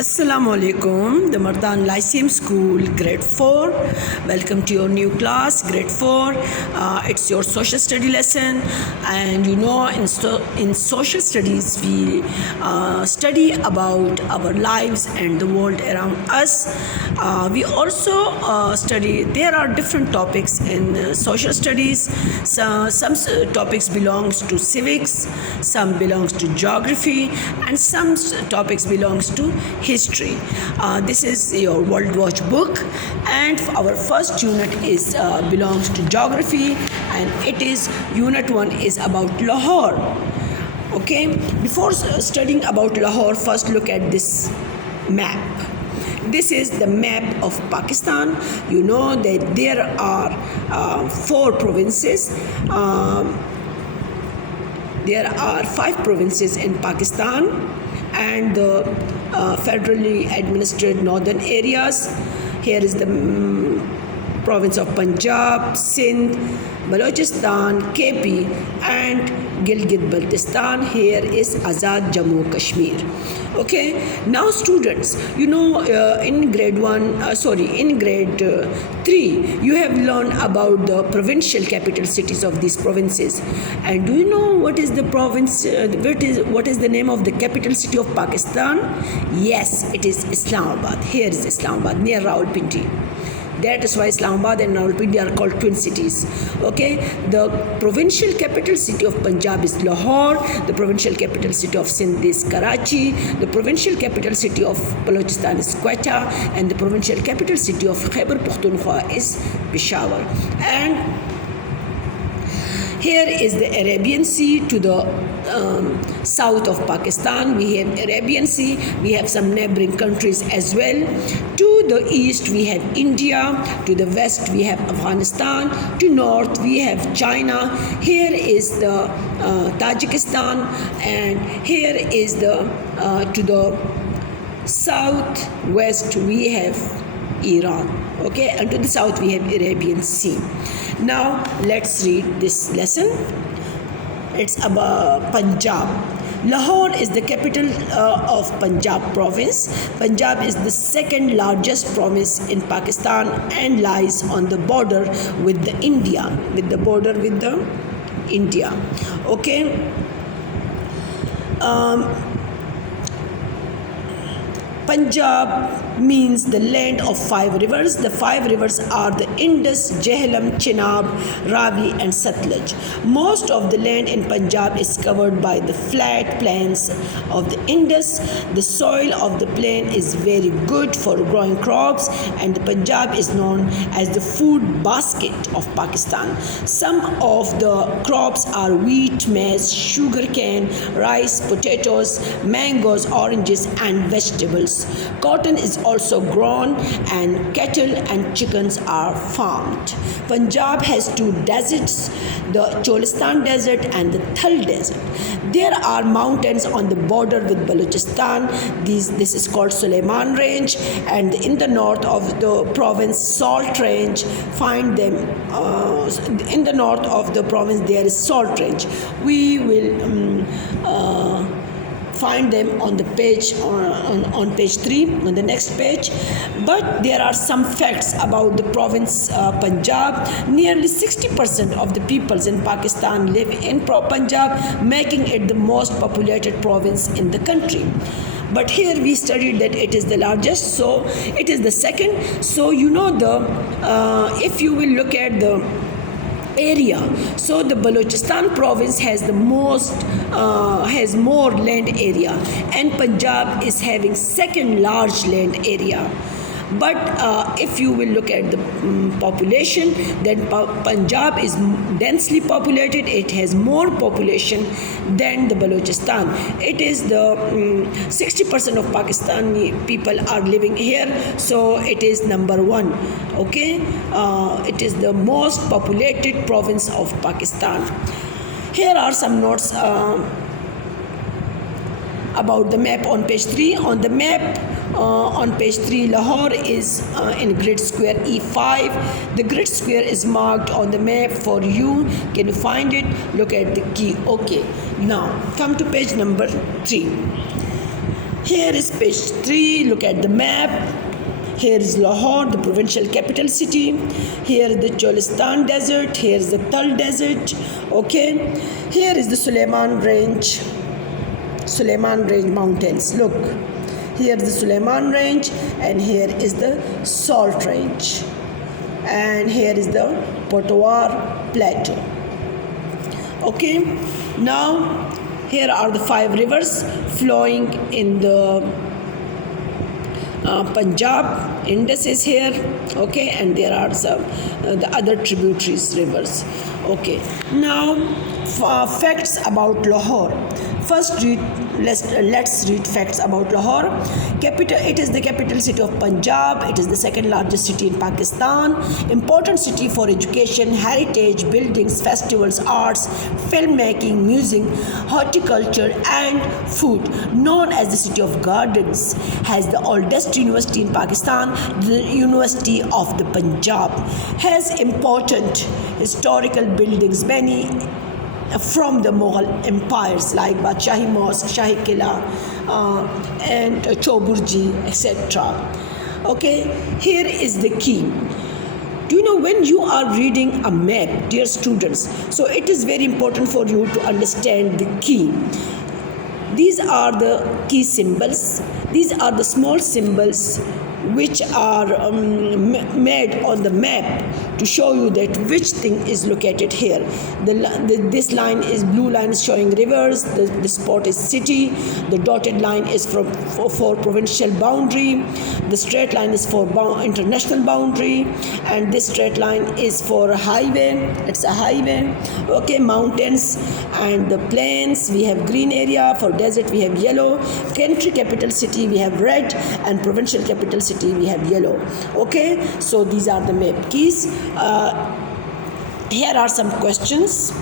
Assalamu alaikum, the Mardan Lyceum School, grade 4. Welcome to your new class, grade 4. It's your social study lesson, and in social studies, we study about our lives and the world around us. We also study, there are different topics in social studies. Some topics belongs to civics, some belongs to geography, and some topics belongs to history. This is your World Watch book, and our first unit is belongs to geography, and it is unit 1 is about Lahore. Okay, before studying about Lahore, first look at this map. This is the map of Pakistan. You know that there are 4 provinces. There are 5 provinces in Pakistan, and the federally administered northern areas. Here is the province of Punjab, Sindh, Balochistan, KP, and Gilgit-Baltistan. Here is Azad Jammu Kashmir. Okay, now students, in grade 3, you have learned about the provincial capital cities of these provinces. And do you know what is the province, what is the name of the capital city of Pakistan? Yes, it is Islamabad. Here is Islamabad, near Rawalpindi. That is why Islamabad and Rawalpindi are called twin cities. Okay, the provincial capital city of Punjab is Lahore. The provincial capital city of Sindh is Karachi. The provincial capital city of Balochistan is Quetta, and the provincial capital city of Khyber Pakhtunkhwa is Peshawar. And here is the Arabian Sea to the south of Pakistan. We have Arabian Sea. We have some neighboring countries as well. To the east we have India. To the west we have Afghanistan. To north we have China. Here is the Tajikistan, and here is the to the southwest we have Iran. Okay, and to the south we have Arabian Sea. Now let's read this lesson. It's about Punjab. Lahore is the capital of Punjab province. Punjab is the second largest province in Pakistan and lies on the border with the India. Okay. Punjab means the land of 5 rivers. The 5 rivers are the Indus, Jhelum, Chenab, Ravi, and Satluj. Most of the land in Punjab is covered by the flat plains of the Indus. The soil of the plain is very good for growing crops, and the Punjab is known as the food basket of Pakistan. Some of the crops are wheat, maize, sugarcane, rice, potatoes, mangoes, oranges, and vegetables. Cotton is also grown, and cattle and chickens are farmed. Punjab has 2 deserts, the Cholistan desert and the Thal desert. There are mountains on the border with Balochistan. This is called Suleiman Range, and in the north of the province, Salt Range. Find them in the north of the province. There is Salt Range. We will find them on the page on page 3, on the next page. But there are some facts about the province Punjab. Nearly 60% of the peoples in Pakistan live in Punjab, making it the most populated province in the country. But here we studied that it is the largest, so it is the second. So if you will look at the area, so the Balochistan province has the most has more land area, and Punjab is having second large land area. But if you will look at the population, then Punjab is densely populated. It has more population than the Balochistan. It is the 60% of Pakistani people are living here, so it is number 1. Okay, it is the most populated province of Pakistan. Here are some notes about the map on page 3. On the map on page 3, Lahore is in grid square E5. The grid square is marked on the map for you. Can you find it? Look at the key. Okay, now come to page number 3. Here is page 3. Look at the map. Here is Lahore, the provincial capital city. Here is the Cholistan desert. Here is the Thal desert. Okay. Here is the Suleiman Range mountains. Look. Here is the Suleiman Range, and here is the Salt Range. And here is the Potawar Plateau. Okay. Now, here are the 5 rivers flowing in the Punjab. Indus is here, okay, and there are some the other tributaries rivers. Okay, now facts about Lahore. First, let's read facts about Lahore. It is the capital city of Punjab. It is the second largest city in Pakistan. Important city for education, heritage, buildings, festivals, arts, filmmaking, music, horticulture, and food. Known as the city of gardens, has the oldest university in Pakistan, the University of the Punjab. Has important historical buildings, many from the Mughal empires like Badshahi Mosque, Shahi Qila, and Chauburji, etc. Okay, here is the key. Do you know, when you are reading a map, dear students, so it is very important for you to understand the key. These are the key symbols. These are the small symbols which are made on the map to show you that which thing is located here. This line is blue line is showing rivers. The spot is city. The dotted line is for provincial boundary. The straight line is for international boundary, and this straight line is for a highway. It's a highway. Okay, mountains and the plains. We have green area. For desert we have yellow. Country capital city we have red, and provincial capital city we have yellow. Okay, so these are the map keys. Here are some questions.